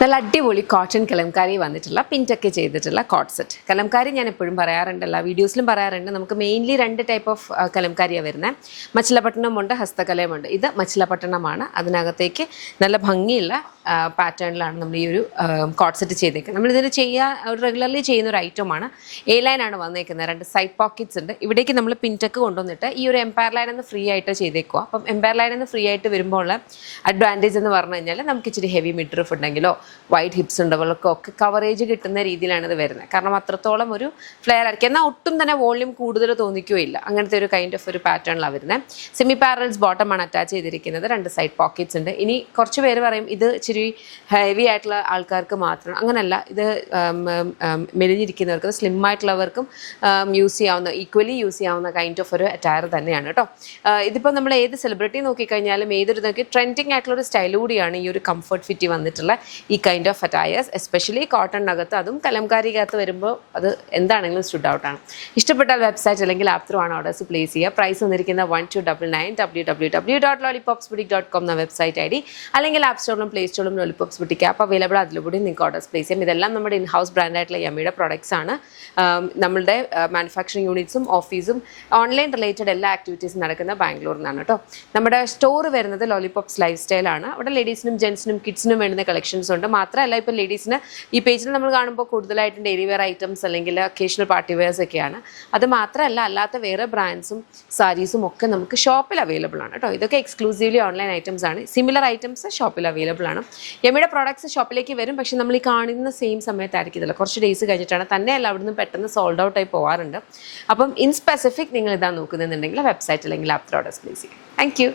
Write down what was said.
നല്ല അടിപൊളി കോട്ടൺ കലംകാരി വന്നിട്ടുള്ള പിൻറ്റൊക്കെ ചെയ്തിട്ടുള്ള കോട്ട് സെറ്റ്. കലംകാരി ഞാൻ എപ്പോഴും പറയാറുണ്ട്, എല്ലാ വീഡിയോസിലും പറയാറുണ്ട്. നമുക്ക് മെയിൻലി രണ്ട് ടൈപ്പ് ഓഫ് കലംകാരിയാണ് വരുന്നത്. മച്ചിലപട്ടണമുണ്ട്, ഹസ്തകലയുമുണ്ട്. ഇത് മച്ചിലപട്ടണമാണ്. അതിനകത്തേക്ക് നല്ല ഭംഗിയുള്ള പാറ്റേണിലാണ് നമ്മൾ ഈ ഒരു കോട്ട് സെറ്റ് ചെയ്തേക്കുന്നത്. നമ്മളിതിന് റെഗുലർലി ചെയ്യുന്ന ഒരു ഐറ്റമാണ്. എ ലൈനാണ് വന്നേക്കുന്നത്. രണ്ട് സൈഡ് പോക്കറ്റ്സ് ഉണ്ട്. ഇവിടേക്ക് നമ്മൾ പിൻറ്റക്ക് കൊണ്ടുവന്നിട്ട് ഈ ഒരു എംപയർ ലൈൻ ഒന്ന് ഫ്രീ ആയിട്ട് ചെയ്തേക്കുക. അപ്പം എംപയർ ലൈൻ ഒന്ന് ഫ്രീ ആയിട്ട് വരുമ്പോൾ ഉള്ള അഡ്വാൻറ്റേജ് എന്ന് പറഞ്ഞു കഴിഞ്ഞാൽ നമുക്ക് ഇച്ചിരി ഹെവി മിഡ്രിഫ് ഉണ്ടെങ്കിലോ വൈഡ് ഹിപ്സ് ഉണ്ടവർക്ക് ഒക്കെ കവറേജ് കിട്ടുന്ന രീതിയിലാണ് ഇത് വരുന്നത്. കാരണം അത്രത്തോളം ഒരു ഫ്ലെയർ ആയിരിക്കും, എന്നാൽ ഒട്ടും തന്നെ വോള്യൂം കൂടുതൽ തോന്നിക്കുകയില്ല. അങ്ങനത്തെ ഒരു കൈൻഡ് ഓഫ് ഒരു പാറ്റേണിലാണ് വരുന്നത്. സെമി പാരൽസ് ബോട്ടമാണ് അറ്റാച്ച് ചെയ്തിരിക്കുന്നത്. രണ്ട് സൈഡ് പോക്കറ്റ്സ് ഉണ്ട്. ഇനി കുറച്ച് പേര് പറയും ഇത് ഇച്ചിരി ഹെവി ആയിട്ടുള്ള ആൾക്കാർക്ക് മാത്രം. അങ്ങനല്ല, ഇത് മെലിഞ്ഞിരിക്കുന്നവർക്ക്, സ്ലിം ആയിട്ടുള്ളവർക്കും യൂസ് ചെയ്യാവുന്ന, ഈക്വലി യൂസ് ചെയ്യാവുന്ന കൈൻഡ് ഓഫ് ഒരു അറ്റയർ തന്നെയാണ് കേട്ടോ. ഇതിപ്പോൾ നമ്മൾ ഏത് സെലിബ്രിറ്റി നോക്കിക്കഴിഞ്ഞാലും ഏതൊരു ട്രെൻഡിങ് ആയിട്ടുള്ള ഒരു സ്റ്റൈൽ കൂടിയാണ് ഈ ഒരു കംഫർട്ട് ഫിറ്റി വന്നിട്ടുള്ള ഈ കൈൻഡ് ഓഫ് അറ്റയേഴ്സ്. എസ്പെഷ്യലി കോട്ടണിനകത്ത്, അതും കലംകാരിക്കകത്ത് വരുമ്പോൾ അത് എന്താണെങ്കിലും സ്റ്റുഡ് ഔട്ടാണ്. ഇഷ്ടപ്പെട്ടാൽ വെബ്സൈറ്റ് അല്ലെങ്കിൽ ആപ്പ് ത്രൂ ആണ് ഓർഡേഴ്സ് പ്ലേസ് ചെയ്യുക. പ്രൈസ് വന്നിരിക്കുന്ന 1299 www.lollipopsboutique.com എന്ന വെബ്സൈറ്റ് ID, അല്ലെങ്കിൽ ആപ്പ് സ്റ്റോറിലും പ്ലേ സ്റ്റോറിലും ലോലിപോപ്സ് ബുട്ടിക്ക് ആപ്പ് അവൈലബിൾ. അതിലൂടെ നിങ്ങൾക്ക് ഓർഡേഴ്സ് പ്ലേസ് ചെയ്യാം. ഇതെല്ലാം നമ്മുടെ ഇൻ ഹൗസ് ബ്രാൻഡായിട്ടുള്ള യമ്മിയുടെ പ്രോഡക്ട്സ് ആണ്. നമ്മളുടെ മാനുഫാക്ചറിങ് യൂണിറ്റ്സും ഓഫീസും ഓൺലൈൻ റിലേറ്റഡ് എല്ലാ ആക്ടിവിറ്റീസും നടക്കുന്ന ബാംഗ്ലൂരിൽ നിന്നാണ് കേട്ടോ. നമ്മുടെ സ്റ്റോർ വരുന്നത് ലോലിപോപ്സ് ലൈഫ് സ്റ്റൈലാണ്. അവിടെ ലേഡീസിനും ജെൻസിനും കിഡ്സിനും വേണ്ടുന്ന കളക്ഷൻസ് ഉണ്ട്. മാത്രമല്ല, ഇപ്പോൾ ലേഡീസിന് ഈ പേജിൽ നമ്മൾ കാണുമ്പോൾ കൂടുതലായിട്ടും ഡെയിലി വെയർ ഐറ്റംസ് അല്ലെങ്കിൽ ഒക്കേഷണൽ പാർട്ടി വെയർസ് ഒക്കെയാണ്. അത് മാത്രമല്ല, അല്ലാത്ത വേറെ ബ്രാൻഡ്സും സാരീസും ഒക്കെ നമുക്ക് ഷോപ്പിൽ അവൈലബിൾ ആണ് കേട്ടോ. ഇതൊക്കെ എക്സ്ക്ലൂസീവ്ലി ഓൺലൈൻ ഐറ്റംസ് ആണ്. സിമിലർ ഐറ്റംസ് ഷോപ്പിൽ അവൈലബിൾ ആണ്. യമ്മിയുടെ പ്രോഡക്ട്സ് ഷോപ്പിലേക്ക് വരും, പക്ഷേ നമ്മൾ ഈ കാണുന്ന സെയിം സമയത്തായിരിക്കും ഇതില്ല, കുറച്ച് ഡേയ്സ് കഴിഞ്ഞിട്ടാണ്. തന്നെയല്ല, അവിടുന്ന് പെട്ടെന്ന് സോൾഡ് ഔട്ട് ആയി പോകാറുണ്ട്. അപ്പം ഇൻ സ്പെസിഫിക് നിങ്ങൾ ഇതാ നോക്കുന്നുണ്ടെങ്കിൽ വെബ്സൈറ്റ് അല്ലെങ്കിൽ ആപ്പ് ഓർഡേഴ്സ് പ്ലേസ് ചെയ്യും. Thank you.